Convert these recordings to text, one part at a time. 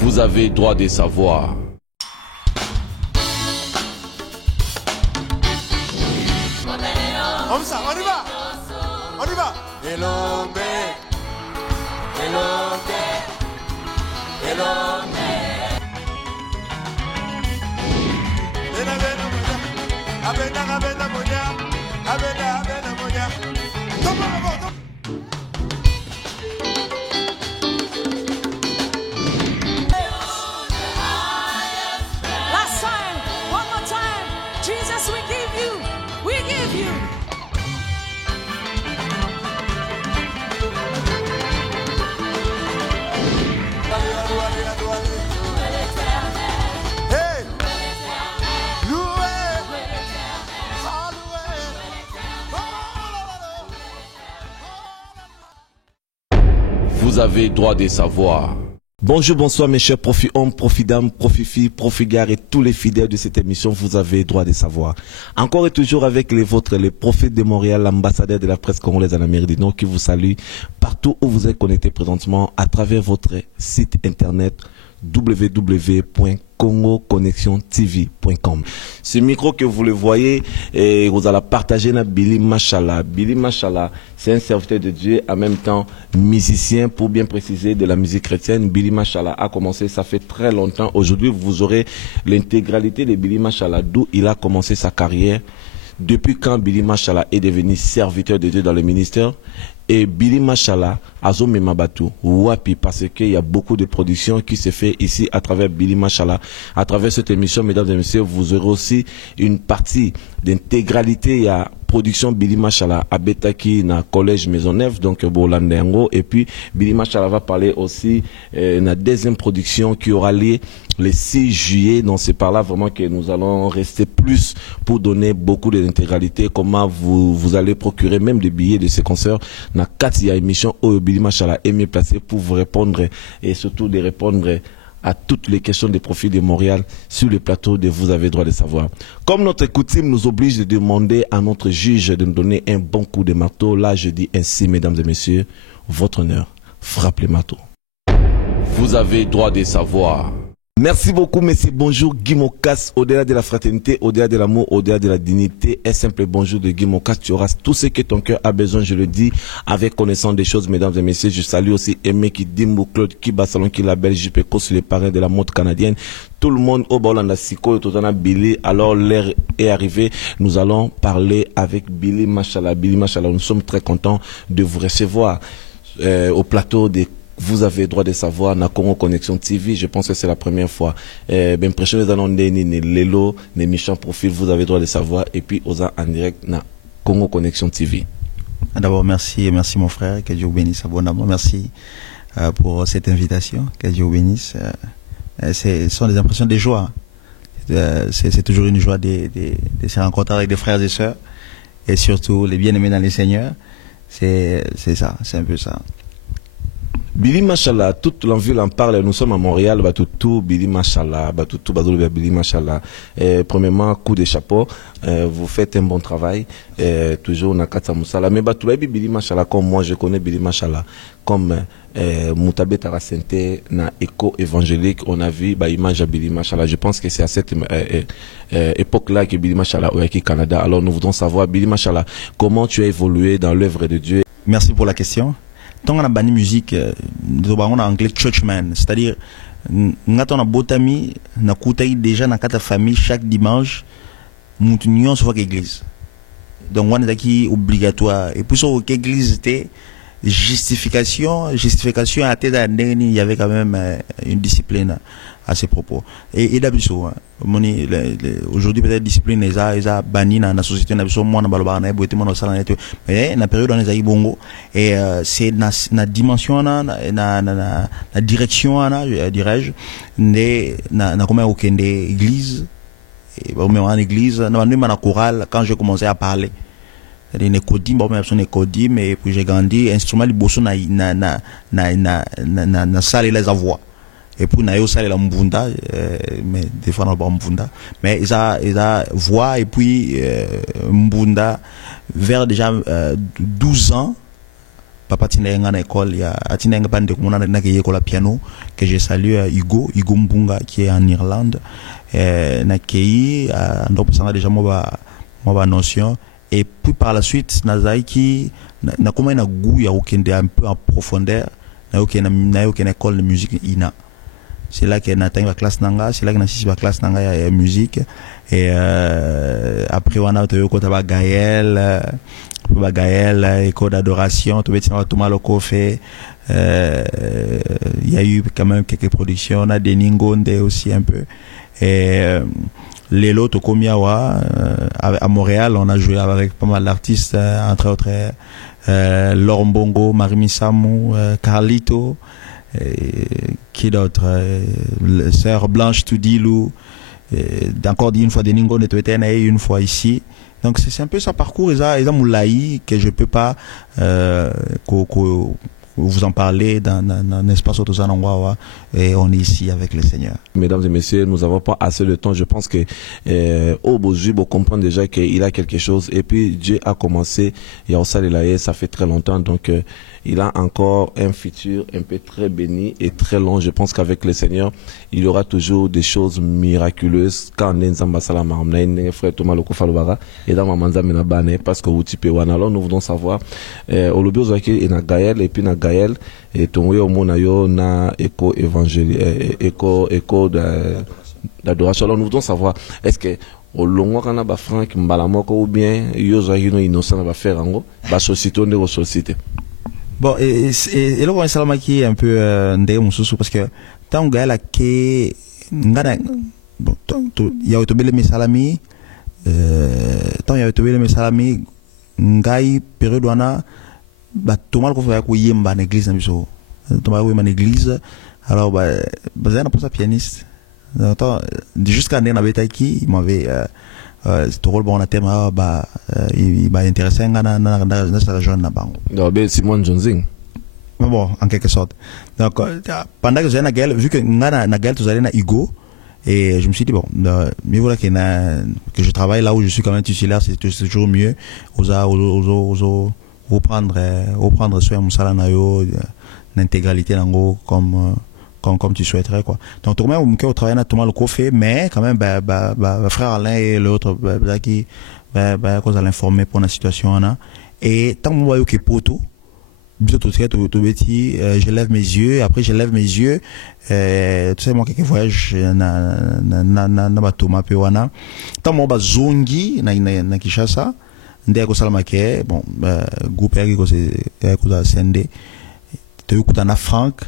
Vous avez droit de savoir. On y va. On y va. Elombe. Elombe. Elombe. Abena moya. Abena moya. Last time, one more time. Jesus, we give you. We give you. Hey! Vous avez droit de savoir. Bonjour, bonsoir mes chers profils hommes, profils dames, profils filles, profils gars et tous les fidèles de cette émission, vous avez droit de savoir. Encore et toujours avec les vôtres, les prophètes de Montréal, l'ambassadeur de la presse congolaise en Amérique du Nord qui vous salue partout où vous êtes connectés présentement à travers votre site internet www.congoconnexiontv.com. Ce micro que vous le voyez, vous allez partager avec Billy Machala. Billy Machala, c'est un serviteur de Dieu, en même temps musicien, pour bien préciser, de la musique chrétienne. Billy Machala a commencé, ça fait très longtemps. Aujourd'hui, vous aurez l'intégralité de Billy Machala, d'où il a commencé sa carrière. Depuis quand Billy Machala est devenu serviteur de Dieu dans le ministère. Et Billy Machala, Azome Mabatu, Wapi, parce qu'il y a beaucoup de productions qui se fait ici à travers Billy Machala. À travers cette émission, mesdames et messieurs, vous aurez aussi une partie d'intégralité. Il y a production Billy Machala à Betaki, na collège Maisonneuve, donc Bolandengo. Et puis, Billy Machala va parler aussi de la deuxième production qui aura lieu le 6 juillet. Donc, c'est par là vraiment que nous allons rester plus pour donner beaucoup d'intégralité. Comment vous allez procurer même des billets de ces concerts. Na 4 émission où Billy Machala est mieux placé pour vous répondre et surtout de répondre à toutes les questions des profils de Montréal sur le plateau de Vous avez droit de savoir. Comme notre coutume nous oblige de demander à notre juge de nous donner un bon coup de marteau, là je dis ainsi, mesdames et messieurs, votre honneur, frappe le marteau. Vous avez droit de savoir. Merci beaucoup, messieurs. Bonjour, Guy Mokas. Au-delà de la fraternité, au-delà de l'amour, au-delà de la dignité, un simple bonjour de Guy Mokas. Tu auras tout ce que ton cœur a besoin, je le dis, avec connaissance des choses, mesdames et messieurs. Je salue aussi Aimé Kidimbo, Claude Kibasalon, qui labelle JPCO sur les parrains de la mode canadienne. Tout le monde au Bolanda Siko et tout en a Billy. Alors, l'heure est arrivée. Nous allons parler avec Billy Machala. Billy Machala, nous sommes très contents de vous recevoir au plateau des Vous avez droit de savoir na Congo Connexion TV. Je pense que c'est la première fois. Ben prochaine les annonces ni Lelo, ni Méchant Profil. Vous avez droit de savoir. Et puis osa en direct na Congo Connexion TV. D'abord merci mon frère. Que Dieu vous bénisse abondamment. Merci pour cette invitation. Que Dieu vous bénisse. Ce sont des impressions de joie. C'est toujours une joie de se rencontrer avec des frères et sœurs et surtout les bien-aimés dans les Seigneurs. C'est ça, c'est un peu ça. Billy Machala, toute l'envie en parle. Nous sommes à Montréal, Batutu, Billy Machala, Batutu, Bazolo, Billy Machala. Premièrement, coup de chapeau. Vous faites un bon travail. Toujours Nakata Moussala. Mais Batutu, Billy Machala, comme moi, je connais Billy Machala. Comme Moutabe Tarasente, na écho évangélique, on a vu image à Billy Machala. Je pense que c'est à cette époque-là que Billy Machala est au Canada. Alors nous voudrons savoir, Billy Machala, comment tu as évolué dans l'œuvre de Dieu. Merci pour la question. Tant qu'on a banni musique, on a anglais churchman, c'est-à-dire, on a botami, on a coutaï déjà dans quatre familles chaque dimanche, nous union sur l'église. Donc on est qui obligatoire. Et pour ça, l'église était justification à tête d'année, il y avait quand même une discipline à ces propos. Et d'habitude, aujourd'hui peut-être discipline les a banni dans la société, d'habitude moi na balobana na boité mon salon et mais na période on est bongo et c'est na dimension na direction dirais-je na comment aucune église et même en église na chorale quand j'ai commencé à parler. C'est-à-dire une codim, bon, même codim, mais puis j'ai grandi, instrument de bosso na salle les voix. Et puis na yo salle la mbunda, mais des fois on pas mbunda, mais ils a voix et puis mbunda vers déjà 12 ans papa tinenga na école ya tinenga bande kumona na ke école piano que je salue Hugo Mbunga qui est en Irlande na kei ndo sanga déjà moi ba notion et puis par la suite nazaiki na comment na goût ya okende un peu en profondeur na okende école de musique ina. C'est là que na la classe nanga, c'est là que na sisi ba classe nanga ya musique et après on a eu Gaël école d'adoration tu vois Thomas Lokofe il y a eu quand même quelques productions, on a Denis Ngonde aussi un peu et Lelo Tokomiawa à Montréal on a joué avec pas mal d'artistes entre autres Laurent Bongo, Marie Samou, Carlito qui d'autre Sœur Blanche Toudilou encore une fois Denis Ngonde et une fois ici. Donc c'est un peu ça parcours et ça moulaï que je peux pas vous en parler dans un espace autour et on est ici avec le Seigneur. Mesdames et messieurs, nous n'avons pas assez de temps. Je pense que Obojubo comprend déjà qu'il a quelque chose et puis Dieu a commencé. Il y a aussi ça fait très longtemps donc il a encore un futur un peu très béni et très long. Je pense qu'avec le Seigneur, il y aura toujours des choses miraculeuses. Quand on est en frère Thomas Lokofalobara et dans Mamanza Menabane, parce que vous typez alors nous voulons savoir au lobby et na Gaël et puis na Gaël et ton au monayo na éco évangélique éco d'adoration. Alors nous voulons savoir est-ce que au long kana ba Frank Mbalamoko ou bien yozo hino innocent ba faire ngo ba société on est société. Bon, et là, on est qui est un peu ndé mususu parce que tant Gaël a que ngana bon il y a autobele mesalami tant il y a autobele mesalami ngai période wana ba Thomas ko fa ko yemba na église na biso Thomas ko yemba na église alors ba zana pour sa pianiste jusqu'à ndé na betaki il m'avait c'est rôle bon thème il m'a intéressé dans sa région na bango donc Simon Johnson mais bon en quelque sorte donc pendant que j'ai na Gaël vu que na Gaël tous allés na Hugo et je me suis dit bon mais voilà que je travaille là où je suis quand même titulaire c'est toujours mieux aux reprendre soin musala na yo l'intégralité nango comme tu souhaiterais quoi. Donc tout le monde au travail na Thomas Lokofe mais quand même frère Alain et l'autre qui cause à l'informer pour la situation là et tant moi que poto je lève mes yeux après je lève mes yeux tu sais moi quelques voyages na Thomas pe wana tant moi bazongi na Kinshasa ndé ko salama ke bon groupe qui ko sende te ukutana Frank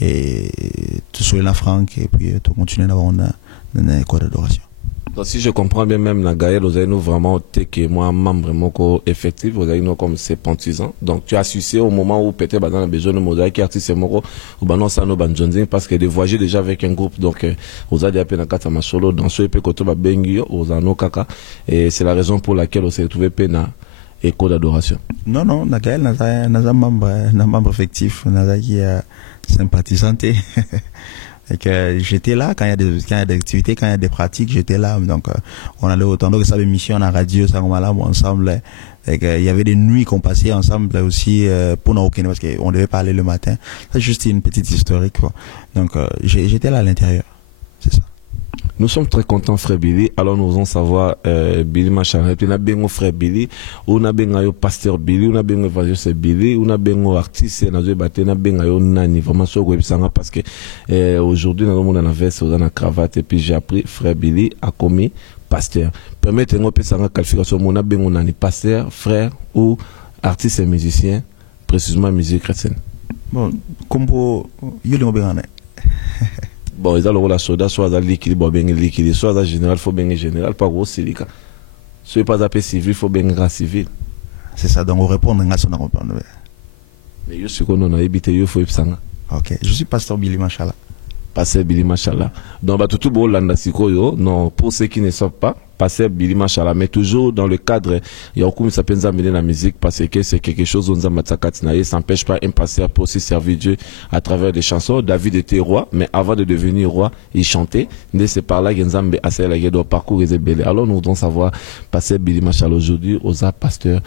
et tu sois là Franck et puis tu continues d'avoir une école d'adoration. Donc si je comprends bien même la Gaël vous avez nous vraiment que moi membre vraiment effectif vous avez nous comme sympathisant donc tu as sucé au moment où peut-être dans la besoin de modèle qui artiste moko ou banon ça no banjonzing parce que de voyager déjà avec un groupe donc vous avez appelé na kata masolo dans ce EP koto ba bengio aux ano kaka et c'est la raison pour laquelle on s'est trouvé pena école d'adoration. Non la Gaël n'a membre effectif n'a qui sympathisante et que j'étais là quand il y a des activités quand il y a des pratiques j'étais là donc on allait autant que ça émission en radio ça comme là ensemble et il y avait des nuits qu'on passait ensemble aussi pour nos aucun parce qu'on devait parler le matin c'est juste une petite historique quoi. Donc j'étais là à l'intérieur c'est ça. Nous sommes très contents frère Billy alors nous allons savoir Billy Machala et puis na bengo frère Billy ou na benga yo pasteur Billy ou na bengo évangéliste Billy ou na bengo artiste na zo baté na benga yo nani vraiment so ko bisanga parce que aujourd'hui nous avons na veste ou na cravate et puis j'ai appris frère Billy a commis pasteur permettez-moi pesanga qualification mon na bengo nani pasteur frère ou artiste et musicien précisément musique chrétienne. Bon combo yo le ngobengana bon ils ont le rôle à soda soit à liquide bon bien liquide soit à général faut bien général pas gros silica soit pas à civil faut bien grâce civil c'est ça donc on répond à ça on comprendre mais je suis qu'on a habité yo faut ipsanga. OK je suis pasteur Billy Machala. Pasteur Billy Machala donc bah tout beau landa sikoyo non pour ceux qui ne savent pas pasteur Billy Machala mais toujours dans le cadre il y a beaucoup ça pensa amener la musique parce que c'est quelque chose on ça n'empêche pas un pasteur pour aussi servir Dieu à travers des chansons. David était roi mais avant de devenir roi il chantait c'est par là que assez la guerre parcours est belé alors nous devons savoir pasteur Billy Machala aujourd'hui aux pasteur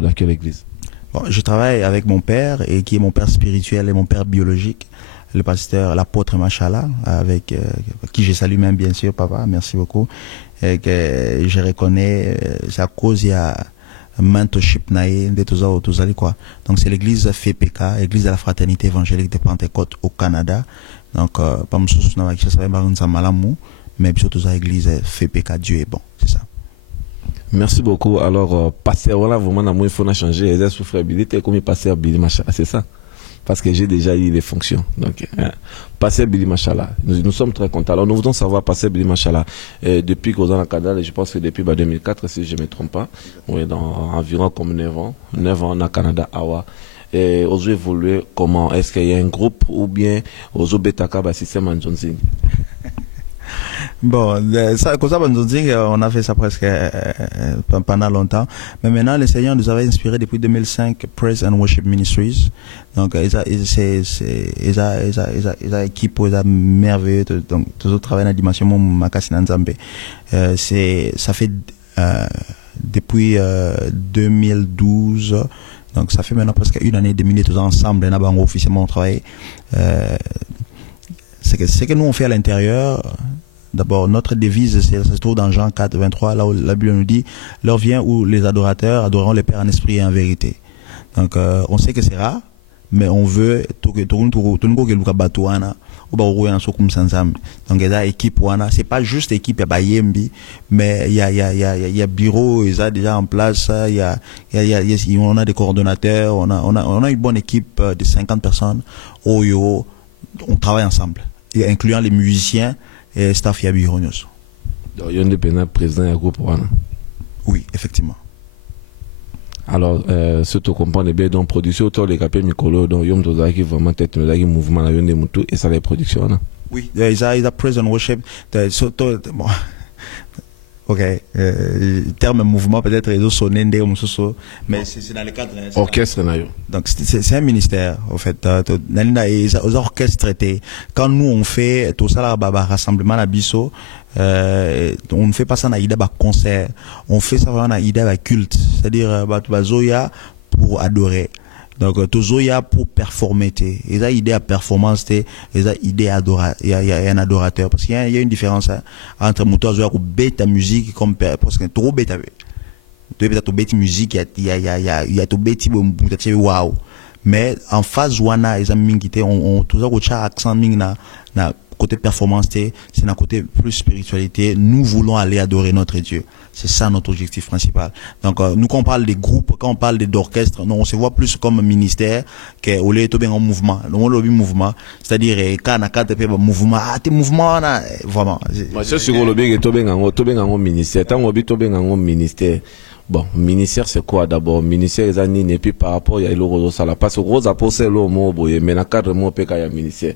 dans quelle église. Bon, je travaille avec mon père, et qui est mon père spirituel et mon père biologique, le pasteur, l'apôtre Machala, avec qui je salue même bien sûr, papa, merci beaucoup. Et que je reconnais, c'est à cause il y a mentorship naïe de tous allez quoi. Donc c'est l'église FPK, église de la fraternité évangélique de Pentecôte au Canada. Donc pas me soucier na qui ça va marunza malamu, mais surtout à l'église FPK, Dieu est bon, c'est ça. Merci beaucoup. Alors pasteur voilà vraiment il faut changer les souffrabilité comme pasteur Billy Machala, c'est ça. Parce que j'ai déjà eu les fonctions. Donc, pasteur Billy Machala, nous sommes très contents. Alors, nous voulons savoir, pasteur Billy Machala, depuis qu'aux au Canada, je pense que depuis 2004, si je ne me trompe pas, oui, dans environ comme 9 ans au Canada, Awa. Et aux évoluer comment? Est-ce qu'il y a un groupe ou bien aux Betaka, système en Johnson? Bon, ça, comme ça, on a fait ça presque pendant longtemps. Mais maintenant, le Seigneur nous avait inspiré depuis 2005 Praise and Worship Ministries. Donc, ils ont équipe, ils ont merveilleux. Donc, tous autres travaillent dans la dimension Makasi Nzambe. Ça fait depuis 2012. Donc, ça fait maintenant presque une année et demie, tous ensemble, on a officiellement travaillé. C'est que nous on fait à l'intérieur. D'abord, notre devise, ça se trouve dans Jean 4, 23, là où la Bible nous dit, l'heure vient où les adorateurs adoreront le Père en esprit et en vérité. Donc, on sait que c'est rare, mais on veut donc il y a équipe c'est pas juste équipe Bayembi, mais il y a bureau, ils ont déjà en place, on a des coordonnateurs, on a une bonne équipe de 50 personnes. On travaille ensemble, et incluant les musiciens et staff ya bureau. Donc il y a un président du groupe. Oui, effectivement. Alors, ce que tu comprends bien, donc, production autour des capés Mikolo, donc, yom tozaki vraiment tête, nous mouvement, la yonde mutu, et ça les productions, non? Oui, ils ont praise and worship, bon. Ok, terme mouvement peut-être ils ont sonné mais c'est dans le cadre orchestre. Donc c'est un ministère en fait. Ils orchestres quand nous on fait tout ça là rassemblement à Bisso, on ne fait pas ça dans l'idée concert, on fait ça vraiment dans l'idée culte, c'est-à-dire bazoya pour adorer. Donc tozoya pour performer. Ils ont idée à performance, ils ont idée à adorer. Il y a un adorateur parce qu'il y a une différence entre motozoya ou bêta musique comme parce que trop bêta. Tu bêta to bêta musique, il y a to bêta wow. Mais en phase wana ils ont mingité on toujours au chat accent ming na côté performance, c'est d'un côté plus spiritualité. Nous voulons aller adorer notre Dieu. C'est ça notre objectif principal. Donc, nous, quand on parle des groupes, quand on parle d'orchestre, on se voit plus comme un ministère qu'au lieu de en mouvement. On le mouvement, c'est-à-dire, quand on a quatre mouvement, tes mouvements, vraiment. Moi, je suis le bien que en ministère. Tant en ministère. Bon, ministère, c'est quoi d'abord? Ministère, les années, et puis par rapport, il y a le rose à la passe. Rose à poser le mot, mais dans le cadre, moi, il y a ministère.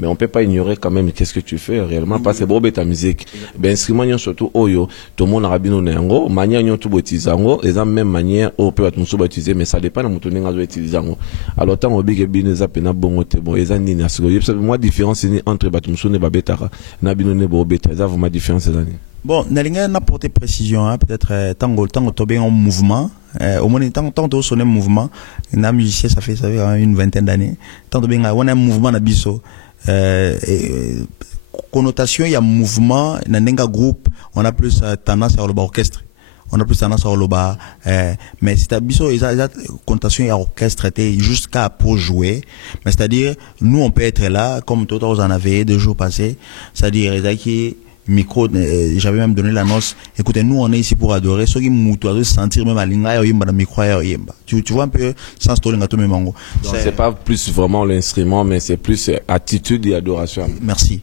Mais on peut pas ignorer quand même qu'est-ce que tu fais réellement parce que bon ta musique ben instrument surtout oyo tout le monde a rabino nengo manière nyo tout utiliser ngo et même manière au peut être nous utiliser mais ça dépend de mutu nenga zo utiliser ngo alors tant obi ke bino za pena bongo te bon eza nini asiko yebsa moi différence ni entre batu musu ne babetaka na bino ne bo beta za vraiment différence ezani. Bon nalinga na porter précision peut-être tango tobé en mouvement au moins tant to sonner mouvement na musicien ça fait une vingtaine d'années tant tobé on a un mouvement na biso connotation il y a mouvement nanenga groupe on a plus tendance à l'orchestre on a plus tendance à l'oba mais c'est à biso ils a connotation il y a orchestre jusqu'à pour jouer mais c'est-à-dire nous on peut être là comme tout vous en avez 2 jours passés c'est-à-dire qui micro j'avais même donné l'annonce écoutez nous on est ici pour adorer ceux qui moutoient sentir même à linga yimba na micro yimba tu vois un peu sans story ngato memango c'est pas plus vraiment l'instrument mais c'est plus attitude et adoration. Merci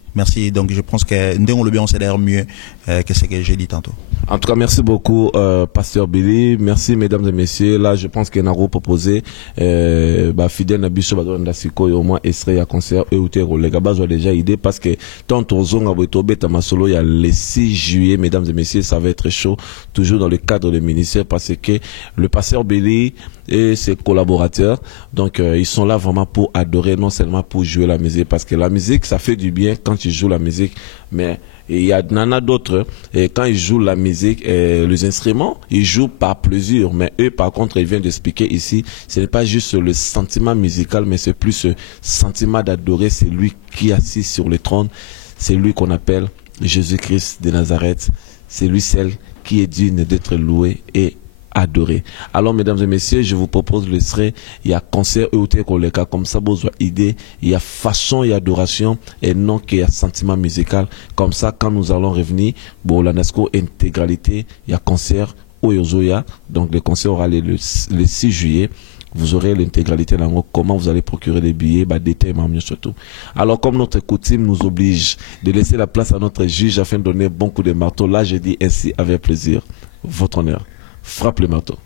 donc je pense que ndeng le bien on sait d'ailleurs mieux que ce que j'ai dit tantôt. En tout cas merci beaucoup pasteur Billy, merci mesdames et messieurs. Là je pense que Naro proposé fidèle na biso badonda siko au moins extrait à concert et outé les gars déjà idée parce que tant aux zonga boto beta masolo il y a le 6 juillet, mesdames et messieurs, ça va être chaud, toujours dans le cadre du ministère, parce que le pasteur Billy et ses collaborateurs, donc ils sont là vraiment pour adorer, non seulement pour jouer la musique, parce que la musique, ça fait du bien quand tu joues la musique, mais il y en a d'autres, et quand ils jouent la musique, les instruments, ils jouent par plaisir, mais eux, par contre, ils viennent d'expliquer ici, ce n'est pas juste le sentiment musical, mais c'est plus ce sentiment d'adorer, c'est lui qui est assis sur le trône, c'est lui qu'on appelle Jésus-Christ de Nazareth, c'est lui celle qui est digne d'être loué et adoré. Alors, mesdames et messieurs, je vous propose le serait, il y a concert EOT Koleka, comme ça, besoin idée, il y a façon et adoration, et non qu'il y a sentiment musical. Comme ça, quand nous allons revenir, bon, la NASCO intégralité, il y a concert Oyozoya, donc le concert aura lieu le 6 juillet. Vous aurez l'intégralité dans comment vous allez procurer les billets, détails mieux surtout. Alors, comme notre coutume nous oblige de laisser la place à notre juge afin de donner bon coup de marteau, là, je dis ainsi avec plaisir. Votre honneur. Frappe le marteau.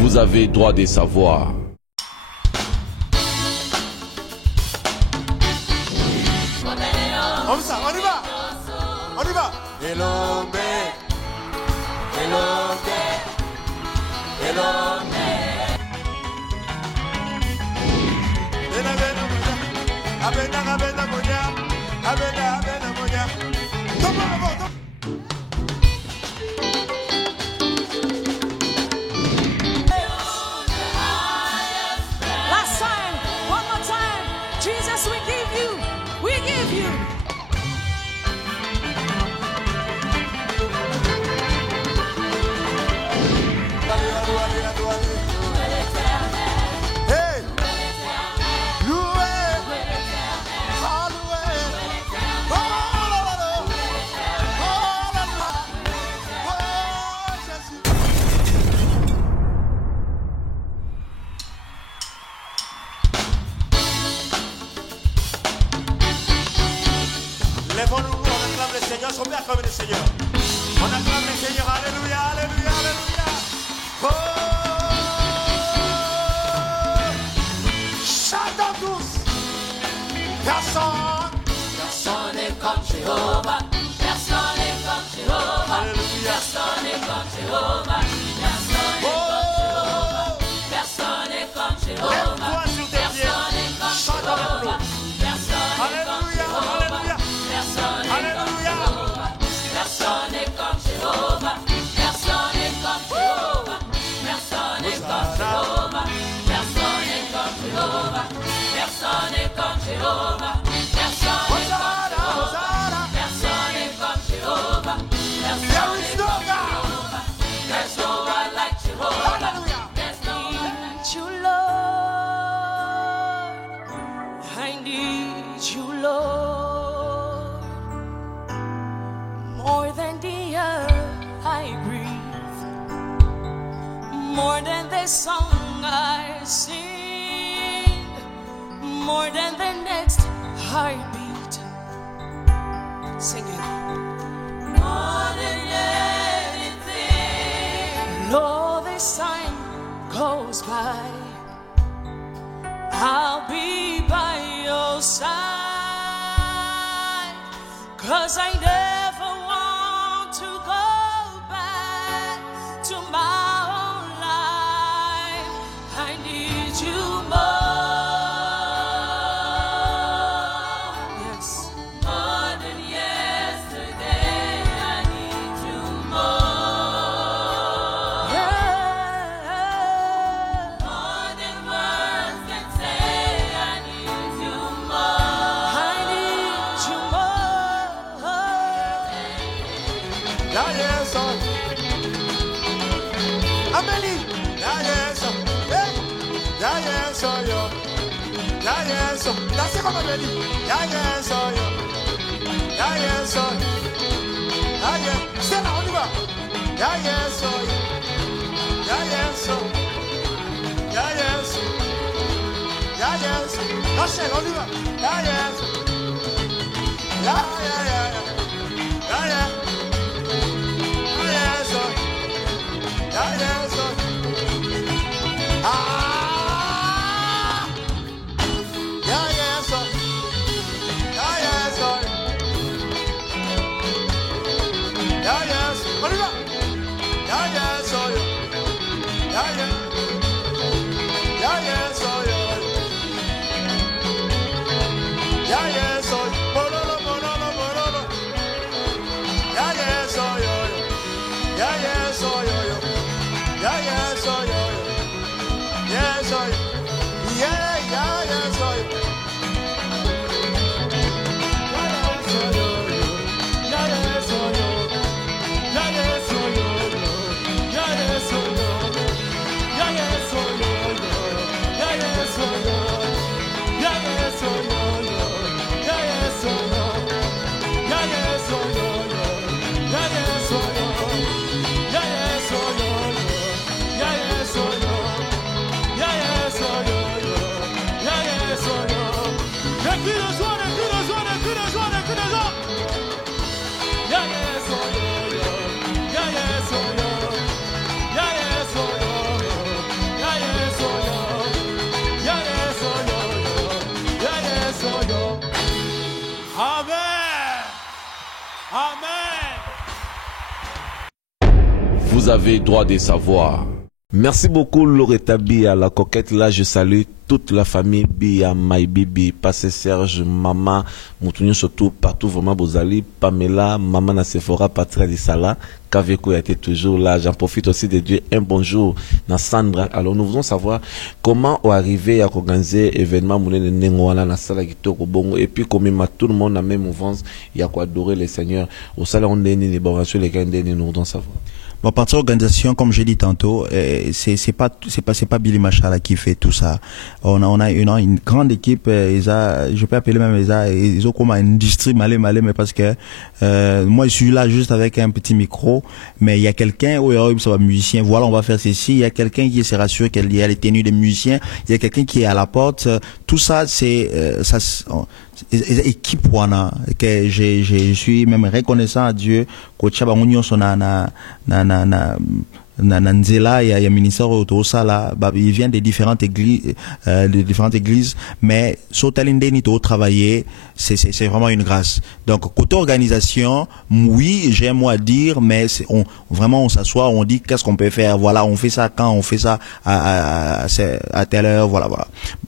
Vous avez droit de savoir. On y va. On y va. Elombe. Elombe. Elombe. Abena moja. Abena moja. Last time, one more time. Jesus, we give you. We give you. Hey! Loué! Lèvons-nous, on acclame le Seigneur, on peut acclamer le Seigneur. On acclame le Seigneur, alléluia, alléluia, alléluia. Oh! Chantons tous. Personne n'est comme Jéhovah. Personne n'est comme Jéhovah. Alléluia. Personne n'est comme Jéhovah. Personne n'est comme Jéhovah. Lève-toi sur tes pieds. Chante avec nous. Alléluia, alléluia. Alléluia. Personne n'est comme Jéhovah. Personne n'est comme Jéhovah. Personne n'est comme Jéhovah. Personne n'est comme Jéhovah. Personne n'est comme Jéhovah. Personne n'est comme Jéhovah. Personne n'est comme Jéhovah. There is no God. There's no one like Jehovah. Hallelujah. There's no one like you, Lord. I need you, Lord. More than the air I breathe, more than the song I sing, more than the next heartbeat. Sing it. More than anything, Lord, this time goes by, I'll be by your side, 'cause I never want to go back to my own life. I need you more. Yes. More than yesterday, I need you more. Yeah. More than words can say, I need you more. I need you more. Yeah, yes, son. Amélie. Yeah, yes, son. Hey. Yeah, yes, son, yo. Yeah, yes, son. Dansez comme Amélie. Yeah, yes, son, yo. Yeah, yes, son. Yeah, yes. C'est là, on y va. Yeah, yes, son, yo. Yeah, yes, son. Yeah, yes. Yeah, yes. Rachel, on y va. Yeah, yes. Yeah, yeah, yeah, yeah. Yeah, yeah. Yeah, yes, son. Yeah, yes, son. Ah! Yeah, yes, son. Yeah, yes, son. Vous avez droit de savoir. Merci beaucoup Loretta Bia, la coquette. Là, je salue toute la famille Bia, My Bibi, Passé Serge, Maman, Moutounio surtout, partout vraiment Bozali, Pamela, Maman na Sephora, Patria Lissala, Kaveko a été toujours là. J'en profite aussi de dire un bonjour à Sandra. Alors, nous voulons savoir comment on arrivé à organiser événement Moulin Nengoala na Sala Kitoko Bongo et puis comment tout le monde a même mouvance, il y a quoi adorer les seigneurs. Au salon on est les borrations, les gars, nous voulons savoir. Bon, partie organisation, comme j'ai dit tantôt, c'est pas Billy Machala qui fait tout ça. On a une grande équipe, je peux appeler même ils ont comme une industrie malé, mais parce que, moi, je suis là juste avec un petit micro, mais il y a quelqu'un, ça va musicien, voilà, on va faire ceci, il y a quelqu'un qui se rassure qu'il y a les tenues des musiciens, il y a quelqu'un qui est à la porte, tout ça, c'est, équipe wana que je suis même reconnaissant à Dieu que chaba ngunyo sona na nzela ya ministère autour ça là il vient des différentes églises mais sotalinde ni to travailler c'est vraiment une grâce. Donc côté organisation, oui, j'ai un mot à dire, mais on s'assoit, on dit qu'est-ce qu'on peut faire, voilà, on fait ça quand, on fait ça à telle heure, voilà.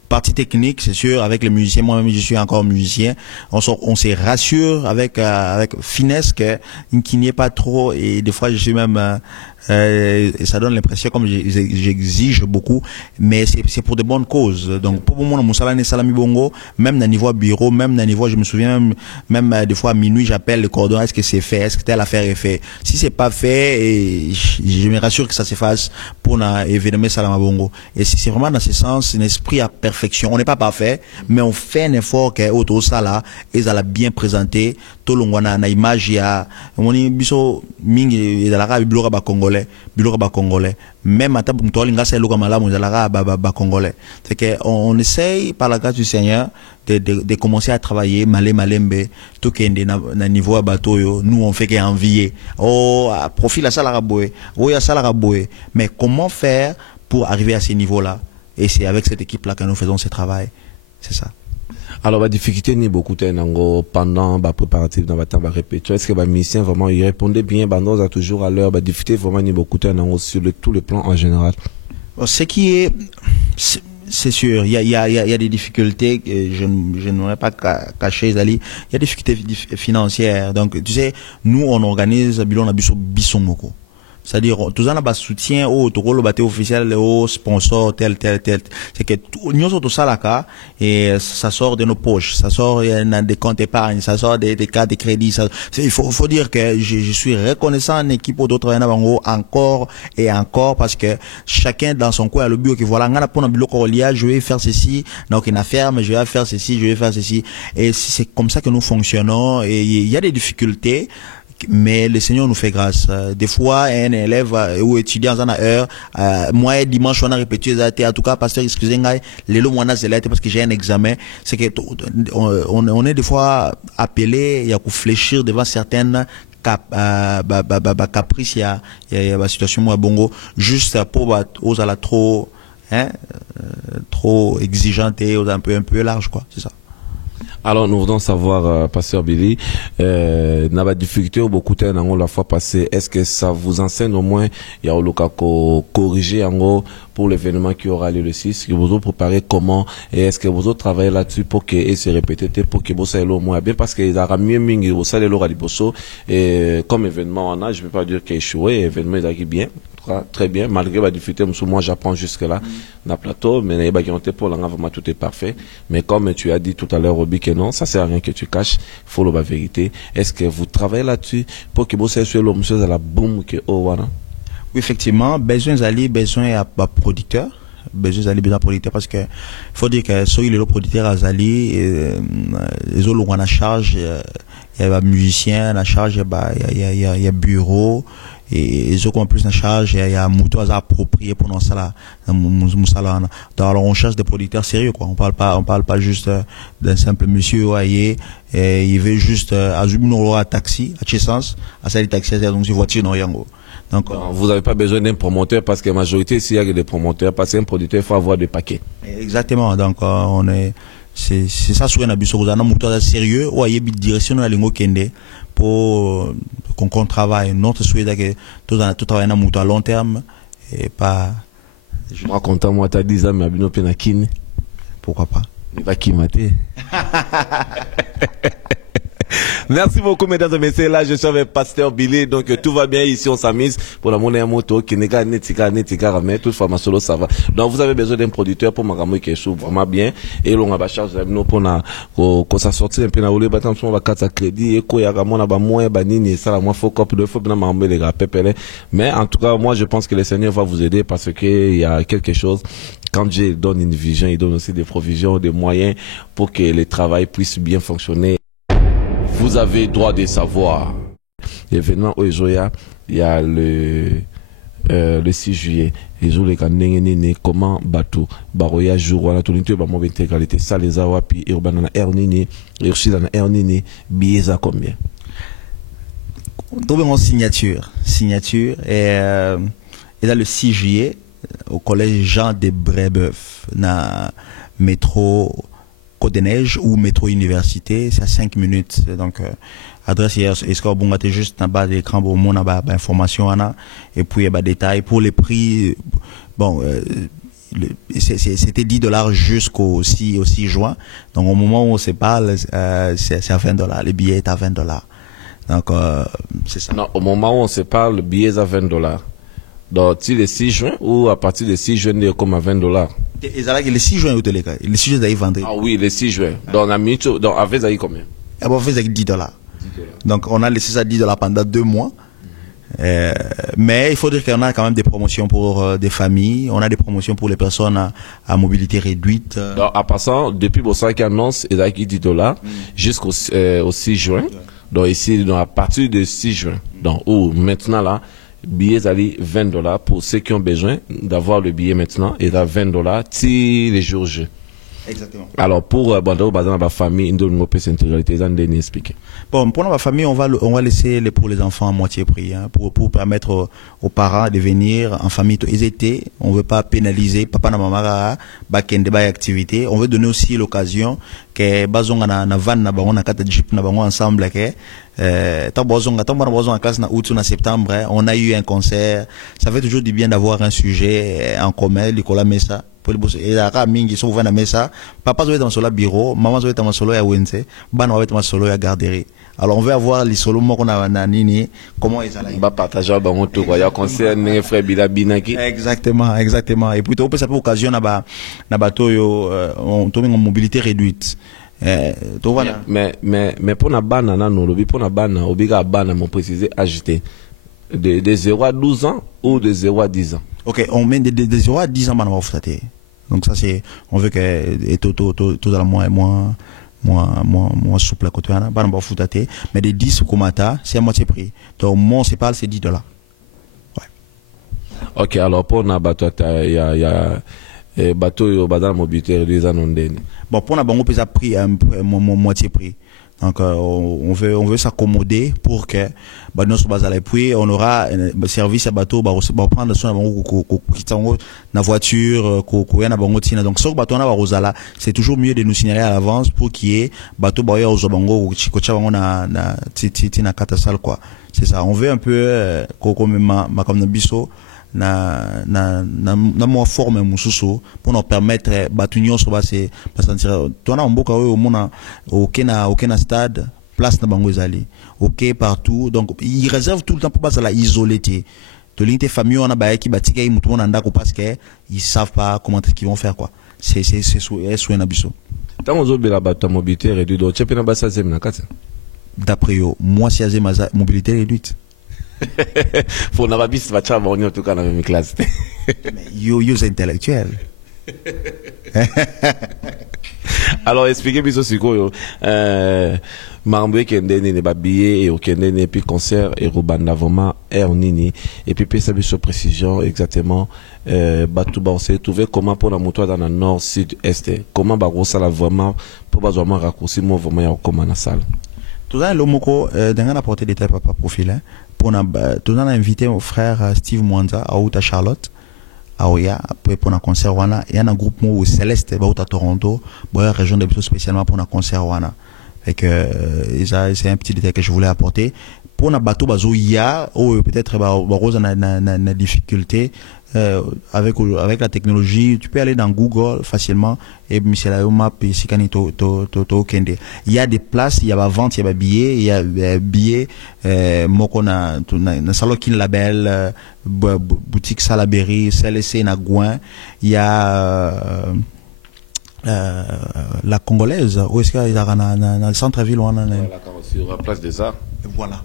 Partie technique, c'est sûr, avec les musiciens, moi-même je suis encore musicien, on se rassure avec finesse qu'il n'y ait pas trop, et des fois je suis même et ça donne l'impression comme j'exige beaucoup, mais c'est pour de bonnes causes. Donc pour moi mon salami bongo, même dans niveau bureau, même dans niveau, je me souviens même des fois à minuit j'appelle le cordon, est-ce que c'est fait, est-ce que telle affaire est fait. Si c'est pas fait, et je me rassure que ça se fasse pour un événement salama bongo. Et si c'est vraiment dans ce sens, un esprit à perfection. On n'est pas parfait, mais on fait un effort que autour ça là, et ça l'a bien présenté. Tout le monde na image ya, on est biso mingi et dans la bilora ba congolais. Même à table mtoali ngasa eluka malamu zalara ba congolais. C'est que on essaye par la grâce du Seigneur de commencer à travailler malembe tout kende na niveau à bateau yo. Nous on fait qu'envier. Oh, profil à salara boé. Oh, ya salara boé. Mais comment faire pour arriver à ce niveau-là? Et c'est avec cette équipe-là que nous faisons ce travail. C'est ça. Alors, la difficulté ni beaucoup pendant la préparatif dans la répétition. Est-ce que les musiciens vraiment ils répondaient bien, a toujours à l'heure, la difficulté vraiment ni beaucoup sur tous les plans en général. Ce qui est, c'est sûr, il y a des difficultés que je n'aurais pas caché, Zali. Il y a des difficultés financières. Donc, tu sais, nous on organise Bilon Abisso Bissomoko. C'est-à-dire, tout ça, on a soutien au rôle officiel, au sponsor, tel. C'est que nous, tout ça, là, et ça sort de nos poches, ça sort des comptes épargne, ça sort des cartes de crédit. Il faut dire que je suis reconnaissant en équipe d'autres encore et encore parce que chacun dans son coin a le but que voilà, je vais faire ceci, donc une affaire, mais je vais faire ceci, je vais faire ceci. Et c'est comme ça que nous fonctionnons et il y a des difficultés. Mais le Seigneur nous fait grâce. Des fois, un élève ou étudiant en a heure, moi, dimanche, on a répété, en tout cas, pasteur, excusez-moi, les lots, parce que j'ai un examen. C'est que, on est des fois appelé, il y a pour fléchir devant certaines caprices, il y a la situation, moi, bongo, juste pour, aux à la trop exigeante et aux un peu large, quoi. C'est ça. Alors, nous voulons savoir, Pasteur Billy, n'a pas de difficulté ou beaucoup de temps la fois passée. Est-ce que ça vous enseigne au moins, il y a au cas corriger en gros pour l'événement qui aura lieu le 6, que vous préparez comment et est-ce que vous travaillez là-dessus pour que et se répéter pour que vous soyez au moins bien parce qu'il y aura mieux mingi vous savez l'aura liboso et comme événement on a, je ne peux pas dire qu'il échoué, événement il a bien. Très bien, malgré la difficulté, moi j'apprends jusque là, dans le plateau, mais pour vraiment tout est parfait. Mais comme tu as dit tout à l'heure, Roby, que non, ça sert à rien que tu caches, il faut la vérité. Est-ce que vous travaillez là-dessus pour que vous soyez l'homme à la boum que voilà? Oui, effectivement, besoin à producteur. Besoin producteur parce que faut dire que soit il est le producteur à Zali, les autres ont la charge, il il y a musicien la charge il y a bureau et ceux qui ont plus en charge il y a moto approprié pour dans ça là alors on cherche des producteurs sérieux quoi, on parle pas juste d'un simple monsieur voyez et il veut juste azumino à taxi à Chessens à ça les taxis donc c'est voiture non yango. Donc vous n'avez pas besoin d'un promoteur parce que la majorité s'il y a des promoteurs parce qu'un producteur il faut avoir des paquets. Exactement, donc on est c'est ça sur un abus sur un moteur sérieux ou il y a une direction dans la lingo kende pour qu'on travaille notre souhait que tout travaille un moteur à long terme et pas moi content moi t'as 10 ans mais abino penakine pourquoi pas il va qui mater. Merci beaucoup, mesdames et messieurs. Là, je suis avec Pasteur Billy. Donc, tout va bien ici. On s'amuse pour la monnaie à moto. Qui n'est qu'à netika, mais toutefois, ma solo, ça va. Donc, vous avez besoin d'un producteur pour m'agamer quelque chose vraiment bien. Et l'on a ba charge nous pour na, qu'on ça sorti un peu na oule, batam, on va carte à crédit. Et quoi, y'a mon ba moins, banini, ça, la moi, faut cop de faut bien m'amener les gars, pépélé. Mais, en tout cas, moi, je pense que le Seigneur va vous aider parce que il y a quelque chose. Quand Dieu donne une vision, il donne aussi des provisions, des moyens pour que le travail puisse bien fonctionner. Vous avez droit de savoir. L'événement au Ezoya, il y a le 6 juillet. Les jours les cannes comment bateau baroya jour on a tout l'inté ba mo intégralité ça les awapi urbain na ernini et aussi dans ernini billets à combien? Donc en signature et là le 6 juillet au collège Jean de Brébeuf na métro Côte des Neiges ou métro université, c'est à 5 minutes. Donc, adresse hier, est-ce qu'on va juste en bas de l'écran pour mon information, et puis, il y a des détails pour les prix. Bon, c'était $10 jusqu'au 6 juin. Donc, au moment où on se parle, c'est à $20. Le billet est à $20. Donc, c'est ça. Non, au moment où on se parle, le billet est à $20. Donc, si le 6 juin ou à partir du 6 juin, il est comme à $20. Et ça, le 6 juin, le 6 juin, d'ailleurs, vendredi. Ah oui, le 6 juin. Donc, on a mis, donc, avec ça, combien? Ah bon, on fait $10. Donc, on a laissé ça $10 pendant 2 mois. Mais il faut dire qu'on a quand même des promotions pour des familles. On a des promotions pour les personnes à mobilité réduite. Donc, en passant, depuis Bossa qui annonce, il a $10 jusqu'au au 6 juin. Donc, ici, donc, à partir du 6 juin. Donc, maintenant, là, billets allés $20 pour ceux qui ont besoin d'avoir le billet maintenant et à $20 si les jours J. Exactement. Alors pour Bandao Bazan la famille, nous devons intégralité dans des expliquer. Bon, pour la famille, on va laisser pour les enfants à moitié prix pour permettre aux parents de venir en famille. Ils étaient, on veut pas pénaliser papa na maman bakende ba activité. On veut donner aussi l'occasion que bazonga na van na bango na kata jeep na bango ensemble que tant en classe na août ou na septembre, on a eu un concert. Ça fait toujours du bien d'avoir un sujet en commun, l'école Mesa. Et la mingi so vana mesa papa zo dans solo bureau maman zo dans solo ya wense bana wa dans solo ya garderie. Alors on veut avoir les solos mo na nini comment ils allaient ba partager ba moto quoi ya concert ne frère Bila Binaki. Exactement et puis ça peut occasion na bato yo on tombe en mobilité réduite. Mais pour na bana na no lobi pour na bana obiga bana mon préciser agité de 0 à 12 ans ou de 0 à 10 ans. OK, on met de 0 à 10 ans bana va fouter. Donc ça c'est on veut que tout dans moins souple à côté bana va fouter mais de 10 komata c'est à moitié prix. Donc mon c'est pas c'est $10. Ouais. OK, alors pour na bateau il y a bateau yo bazan mobilité des anondeni. Bon pour na bango pesa prix moitié prix. Donc on veut s'accommoder pour que nos bazala puis on aura un service à bateau prendre soin na voiture ko na bango tina. Donc sur bateau na barozala c'est toujours mieux de nous signaler à l'avance pour qu'il y ait bateau ba yo bango ko bango na tina kata sal quoi. C'est ça, on veut un peu comme na biso na mo forme mususu pour nous permettre batunyo so ba se sentir tona mboka o mona aucun stade place na bango ezali OK partout. Donc ils réservent tout le temps pour pas la isoler to l'unité famille on a ba ki batika mutu mona ndako parce que ils savent pas comment est-ce qu'ils vont faire quoi. C'est sous na biso tant on zobela bato mobilité réduite do tchepena ba sa zemna kata d'après yo moi si azema mobilité réduite faut na babis va chama on en tout cas dans même classe. Yo intellectuel. Alors expliquez bien ce sikoyo Marambo kende nini ba billet et okende nini puis concert et robanda vraiment air nini et puis peut savoir sur précision exactement batu ba on s'est trouvé comment pour la moto dans le nord sud est comment ba rosa la vraiment pour ba vraiment raccourci mo vraiment ya comment na salle. Tout ça le moko d'un apporter des détails par profil hein pour na tout ça invité mon frère Steve Mwanza à Outa Charlotte à Oya pour un concert wana il y a un groupe mo Céleste ba Outa Toronto boya région de Biso spécialement pour un concert wana et que c'est un petit détail que je voulais apporter pour na bateau bazo ya ou peut-être ba rose na difficulté avec la technologie tu peux aller dans Google facilement et Michel Ayoma puis sikani to kende il y a des places il y a vente il y a billets il y a billets moko na salon kin label boutique Salaberry CLC na Gouin il y a la congolaise où est-ce qu'il y a dans le centre-ville on a sur la place des Arts.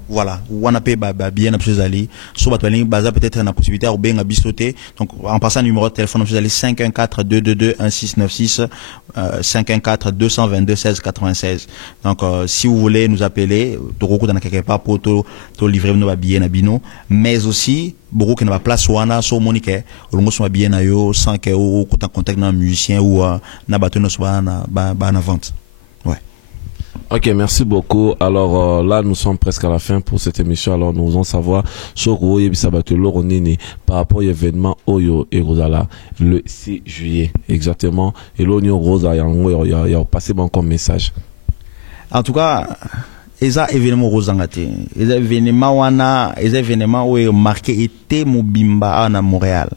Voilà on a payé bien absolument ali so batwali baza peut-être na possibilité ou bien bisoter donc en passant numéro de téléphone absolument ali 514-222-1696 514-222-1696 donc si vous voulez nous appeler toko dans quelque part pour to livrer nos billets na bino mais aussi beaucoup qui n'a pas place wana so monique olongo so bien na yo sans que ou en contact na musicien ou na bateau no so na vente. Ouais. Ok, merci beaucoup. Alors là, nous sommes presque à la fin pour cette émission. Alors nous voulons savoir sur par rapport à l'événement Oyo et Rosala le 6 juillet exactement. Et là, Rosa, il y a passé bon comme message. En tout cas, les événements Rosangate, les événements où marqué était Mobimba à Montréal.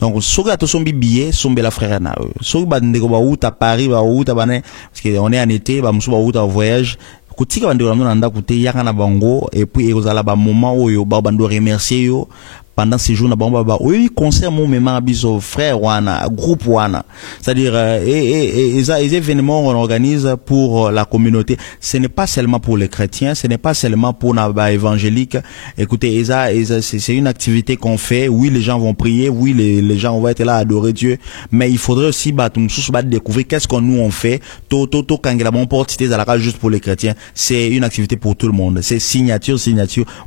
Donc soki atosombi billet sombe la frère na soki bandeko ba uta Paris ba uta bane parce que on est en été ba musu ba uta voyage kutika bandeko na ndako te yaka na bango et puis ekozala ba moment oyo ba bando remercier yo pendant ces jours na bango ba oui concert mon même biso frère wana groupe wana c'est-à-dire les événements on organise pour la communauté ce n'est pas seulement pour les chrétiens ce n'est pas seulement pour les évangéliques écoutez c'est une activité qu'on fait oui les gens vont prier oui les gens vont être là à adorer Dieu mais il faudrait aussi découvrir qu'est-ce qu'on nous on fait to kangela bon porte juste pour les chrétiens c'est une activité pour tout le monde c'est signature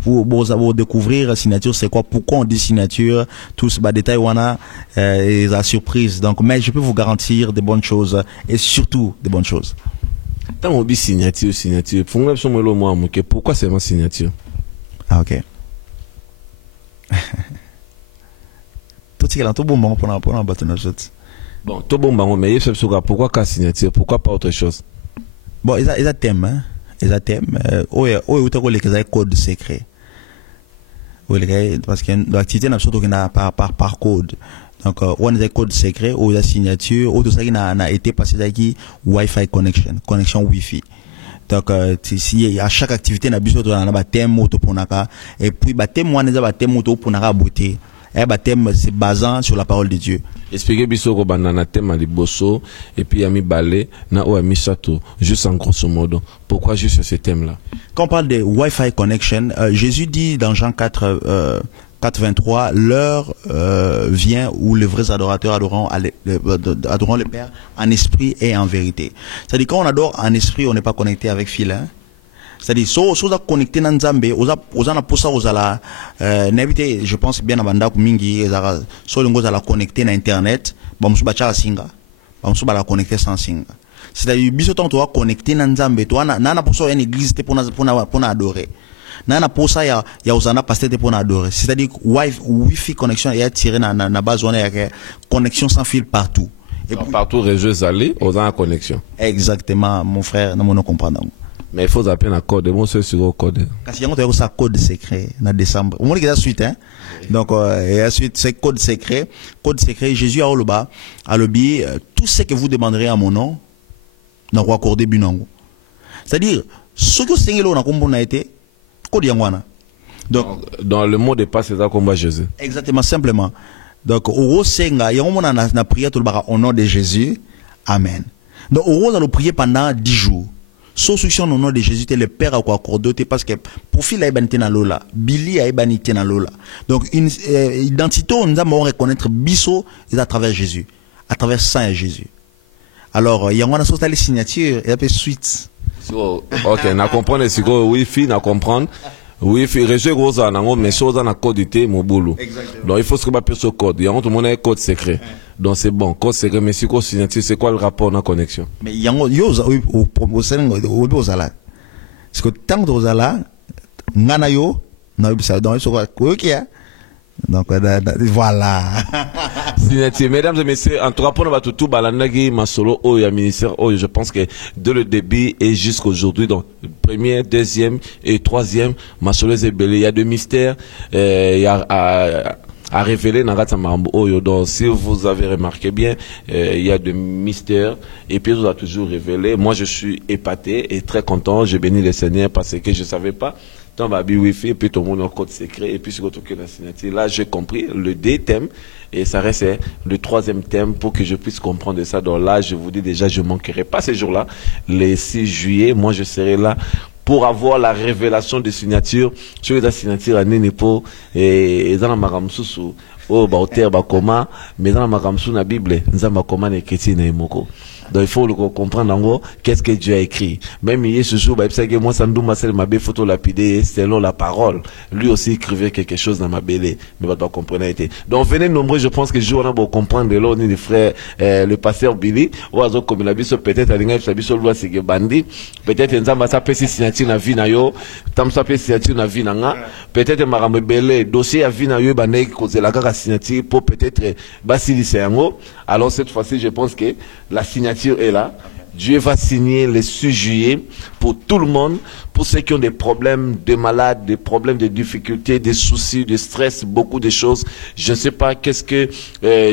vous découvrir signature c'est quoi pourquoi on dit signature tous détails wana et la surprise donc mais je peux vous garantir des bonnes choses et surtout des bonnes choses. Tant on dit signature pourquoi c'est ma signature? Ah ok. Tout ce qui est tout bon pour un bâton de choses. Bon tout bon mais pourquoi qu'à signature pourquoi pas autre chose? Bon ils a thème hein ils a thème ou tu les code secret. Parce que l'activité n'a surtout par code. Donc, on a des codes secrets ou la signature ou tout ça qui n'a été passé d'aki Wi-Fi connexion Wi-Fi. Donc, si à chaque activité n'a besoin de thème ou ponaka et puis thème on a thème ou ponaka beauté. Et thème c'est basant sur la parole de Dieu. Expliquez biso ko banana thème à liboso et puis yami balé na o ami chateau juste en grosso modo. Pourquoi juste ce thème là? Quand on parle de Wi-Fi connection, Jésus dit dans Jean 4:23 l'heure vient où les vrais adorateurs adoreront le Père en esprit et en vérité. C'est-à-dire quand on adore en esprit, on n'est pas connecté avec fil hein. C'est-à-dire so za connecté na Nzambe oza na posa ozala n'habité je pense bien abanda ku mingi ezaka so lengo za la connecté na internet ba musu ba cha singa ba musu ba la connecté sans singa c'est-à-dire biso tant to connecté na Nzambe to na posa une église te pona adorer na posa ya ozana pasteur te pona adorer c'est-à-dire wifi connexion est tiré na base on a connexion sans fil partout et partout réseau allé ozana connexion exactement mon frère na mono comprendre. Mais il faut appeler un code, bon c'est sur le code. Parce qu'il y a un code secret en décembre. On dit qu'il y a suite hein. Donc et ensuite c'est code secret, Jésus a au bas à l'obi tout ce que vous demanderez à mon nom n'a pas accordé binango. C'est-à-dire ce que c'est là on a compris été code yangwana. Donc dans le mot de passe c'est ça qu'on va Jésus. Exactement simplement. Donc au senga y a on a prié tout le bas au nom de Jésus. Amen. Donc au on a prié pendant 10 jours. Sous au nom de Jésus, le Père a accordé parce que profil a ébanité dans l'ola, Billy a ébanité dans l'ola. Donc une identité on nous a reconnaître biso est à travers Jésus, à travers Saint Jésus. Alors il y a une sorte de signature et après suite. Ok, na comprendre si go wifi na comprendre. Wifi réseau gros na ngo mais chose na code té mon boulot. Donc il faut ce que pas ce code. Il y a tout mon code secret. Donc c'est bon, code secret mais si quoi signature c'est quoi le rapport dans connexion? Mais yango yo au promotion au zala. Parce que tant que zala ngana yo na bisa donc so quoi qui a. Donc voilà. Signature, mesdames et messieurs, en tout cas pour nous tout balanagi masolo au ya ministère oh je pense que de le début et jusqu'aujourd'hui donc premier, deuxième et troisième masolo zebele il y a de mystères il y a à révéler dans Oyo. Donc si vous avez remarqué bien il y a de mystères et puis vous a toujours révélé. Moi je suis épaté et très content, je bénis le Seigneur parce que je savais pas. Dans ma bio wifi et puis tout le monde a un code secret et puis sur que la signature là j'ai compris le D thème et ça reste le troisième thème pour que je puisse comprendre ça. Donc là je vous dis déjà je manquerai pas ces jours-là les 6 juillet moi je serai là pour avoir la révélation des signatures sur les signatures à Nénépo et dans la maramsusu oh ba hôtel ba koma mais dans la maramsu na Bible nzamba koma na eketi na emoko. Donc il faut le comprendre en gros qu'est-ce que Dieu a écrit. Même hier ce jour, que moi Sandou Marcel m'a bien photo lapidé selon la parole. Lui aussi écrivait quelque chose dans ma belle. Mais va pas comprendre été. Donc venez nombreux, je pense que je on a beau comprendre de là on est les frères le pasteur Billy ou azo comme la biso peut-être à l'inga la biso loi c'est que bandi peut-être nzamba ça peut signature na vie na yo tam ça peut signature na vie na nga peut-être marambe belle dossier à vie na yo bandai cause la kaka signature pour peut-être basili yango. Alors cette fois-ci je pense que la signature est là. Dieu va signer le 6 juillet pour tout le monde, pour ceux qui ont des problèmes de malades, des problèmes de difficultés, des soucis, de stress, beaucoup de choses. Je ne sais pas qu'est-ce que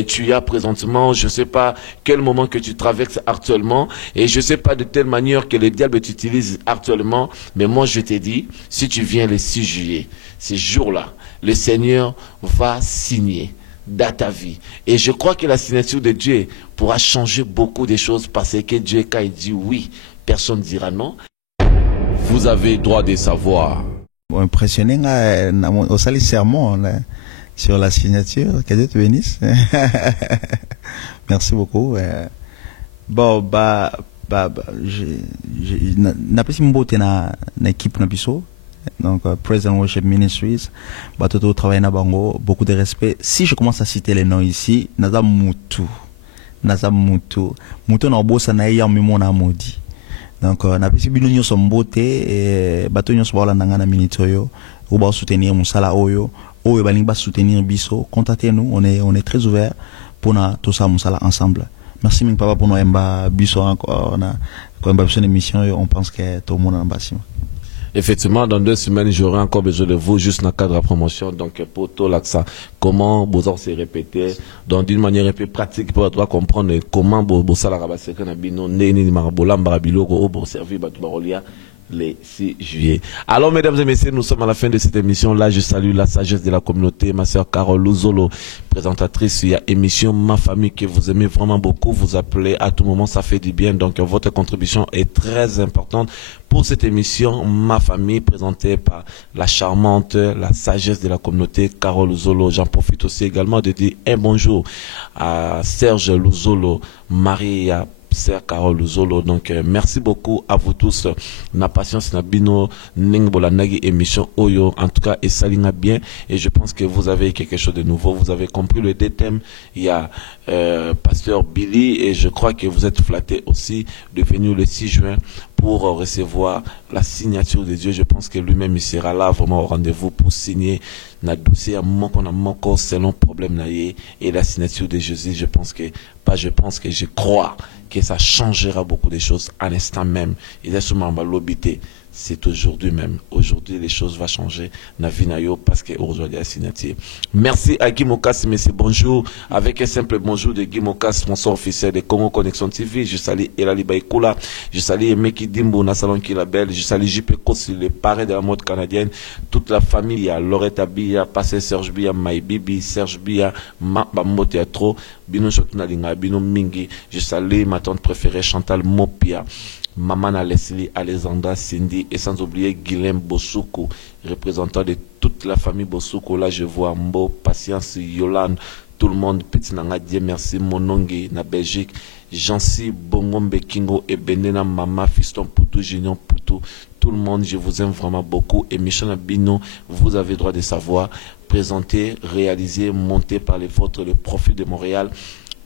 tu as présentement, je ne sais pas quel moment que tu traverses actuellement, et je ne sais pas de telle manière que le diable t'utilise actuellement, mais moi je t'ai dit, si tu viens le 6 juillet, ces jours-là, le Seigneur va signer dans ta vie. Et je crois que la signature de Dieu pourra changer beaucoup de choses parce que Dieu, quand il dit oui, personne ne dira non. Vous avez droit de savoir. Impressionné au salut sermon sur la signature. Que Dieu te bénisse. Merci beaucoup. Bon, n'a pas si m'boté na équipe na biso. Donc, Present Worship Ministries, Batoto travaille na bango, beaucoup de respect. Si je commence à citer les noms ici, Naza Moutou na bossa na ya mimo na modi. Donc, na pesi bino nyo sombote, bato nyo soba la nangana minitoyo, ou ba soutenir musala oyo baling ba soutenir biso, contactez-nous, on est très ouvert pour na tout ça musala ensemble. Merci ming papa pour nous emba biso encore, quand on a une émission, on pense que tout le monde est en bâtiment. Effectivement, dans 2 semaines, j'aurai encore besoin de vous juste dans le cadre de la promotion. Donc, pour tout l'accent, comment Bozor s'est répété, donc d'une manière un peu pratique pour toi comprendre comment Bozala Rabaseka Nabino, Neni Marabola, Marabilo, Obo, Servi, Batubarolia, les 6 juillet. Alors, mesdames et messieurs, nous sommes à la fin de cette émission. Là, je salue la sagesse de la communauté, ma sœur Carole Luzolo, présentatrice. Il y a émission Ma Famille que vous aimez vraiment beaucoup. Vous appelez à tout moment, ça fait du bien. Donc, votre contribution est très importante pour cette émission Ma Famille, présentée par la charmante, la sagesse de la communauté, Carole Luzolo. J'en profite aussi également de dire un bonjour à Serge Luzolo, Maria Sœur Carole Luzolo. Donc merci beaucoup à vous tous. Na patience na bino ningbola nagi émission Oyo. En tout cas, et salinga bien. Et je pense que vous avez quelque chose de nouveau. Vous avez compris le thème. Il y a pasteur Billy et je crois que vous êtes flatté aussi de venir le 6 juin pour recevoir la signature de Dieu. Je pense que lui-même il sera là vraiment au rendez-vous pour signer na dossier à moko selon problème naïe et la signature de Jésus. Je crois que ça changera beaucoup de choses à l'instant même. Il est sûrement l'obité. C'est aujourd'hui même. Aujourd'hui, les choses vont changer. Na vinayo parce que aujourd'hui, la signature. Merci à Guy Mokas, messieurs. Bonjour. Avec un simple bonjour de Guy Mokas, sponsor officiel de Congo Connexion TV. Je salue Elali Baïkoula. Je salue Meki Dimbo, Nassalon Kilabel. Je salue JP Kossi, le parrain de la mode canadienne. Toute la famille, il y a Loretta Bia, Passé Serge Bia, Maïbibi, Serge Bia, Bambo Teatro, Bino Chotunalinga, Bino Mingi. Je salue ma tante préférée, Chantal Mopia. Mamana Leslie, Alexandra, Cindy et sans oublier Guilhem Bossoukou, représentant de toute la famille Bossoukou. Là, je vois Mbo, Patience, Yolande, tout le monde. Petit Nanga, Dieu merci, Mononge, na Belgique, Jancy, Bongombe, Kingo, et Benena, Mama, Fiston, Poutou, Junior, Poutou, tout le monde, je vous aime vraiment beaucoup. Et Michel Bino, vous avez droit de savoir, présenté, réalisé, monté par les vôtres, le profil de Montréal,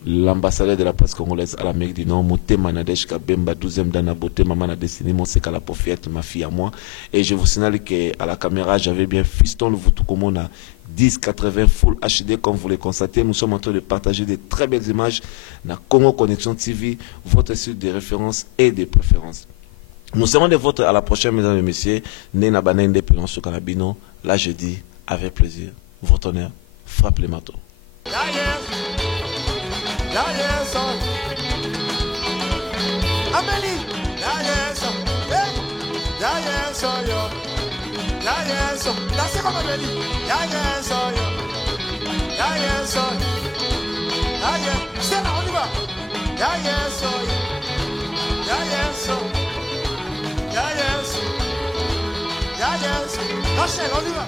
l'ambassadeur de la presse congolaise à l'Amérique du Nord, Moté Manadesh Kabemba, 12e Dana Boté, Maman a destiné, mon c'est la Pofiette, ma fille à moi. Et je vous signale qu'à la caméra, j'avais bien Fiston, le Voutou, comme on a 1080 Full HD, comme vous le constatez. Nous sommes en train de partager de très belles images dans Congo Connexion TV, votre site de référence et de préférence. Nous serons de votre à la prochaine, mesdames et messieurs. Nena Bana Indépendance sur Canabino. Là, je dis avec plaisir. Votre honneur, frappe les marteaux. Amélie, c'est comme Amélie. C'est là, on y va. Rachel, on y va.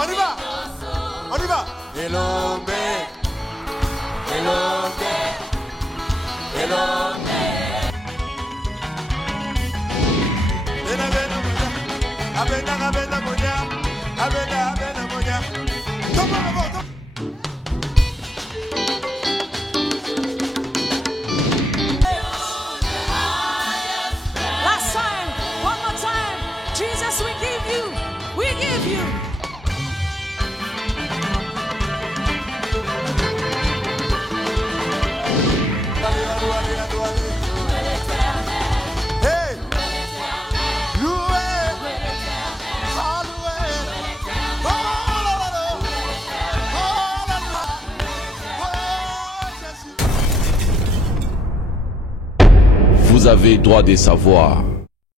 On y va. On y va. Elombe. Elombe. Elombe. Abena moja. Abena moja. Toma la voz. Last time, one more time. Jesus, we give you. We give you. Vous avez droit de savoir.